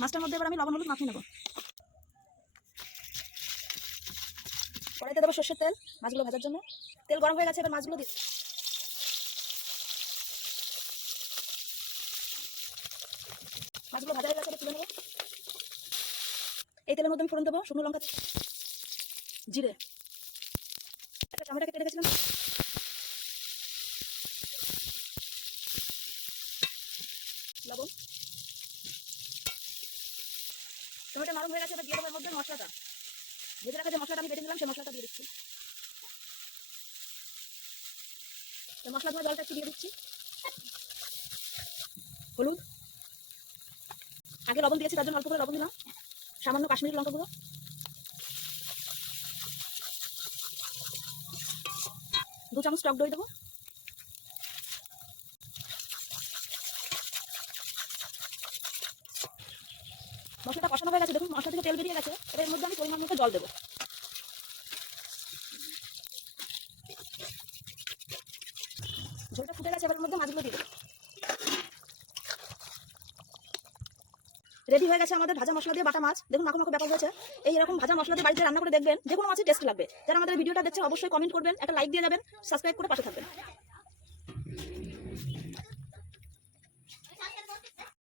মাছটার মধ্যে এবার আমি লবণ হলুদ মাখিয়ে নেব। কড়াইতে দেবো সর্ষের তেল মাছগুলো ভাজার জন্য। তেল গরম হয়ে গেছে, এবার মাছগুলো দিই। মাছগুলো ভাজা হয়ে গেছে, এবার তুলে নেব। এই তেলের মধ্যে আমি ফোড়ন দেবো শুকনো লঙ্কা, জিরে, একটা টমেটো কেটে রেখেছিলাম, লবণ। টমেটো নরম হয়ে গেছে, এবার দিয়ে দেবো এর মধ্যে মশলাটা। ভেজে রাখা যে মশলাটা আমি বেটে নিলাম সেই মশলাটা দিয়ে দিচ্ছি। মশলা ধোয়া জলটা একটু দিয়ে দিচ্ছি। হলুদ, আগে লবণ দিয়েছি তার জন্য অল্প করে লবণ দিলাম। সামান্য কাশ্মীরি লঙ্কা গুঁড়ো, 2 চামচ টক দই দেবো। মশলাটা কষানো হয়ে গেছে, দেখুন মশলা থেকে তেল বেরিয়ে গেছে। এর মধ্যে আমি পরিমাণ মতো জল দেবো। ঝোলটা ফুটে গেছে, এবার এর মধ্যে মাছগুলো দিয়ে দেবো। রেডি হয়ে গেছে আমাদের ভাজা মশলা দিয়ে বাটা মাছ। দেখুন মাখো মাখো ব্যাপার হয়েছে। এই এরকম ভাজা মশলা দিয়ে বাড়িতে রান্না করে দেখবেন, যে কোনো মাছই টেস্ট লাগবে। যারা আমাদের ভিডিওটা দেখছেন অবশ্যই কমেন্ট করবেন, একটা লাইক দিয়ে যাবেন, সাবস্ক্রাইব করে পাশে থাকবেন।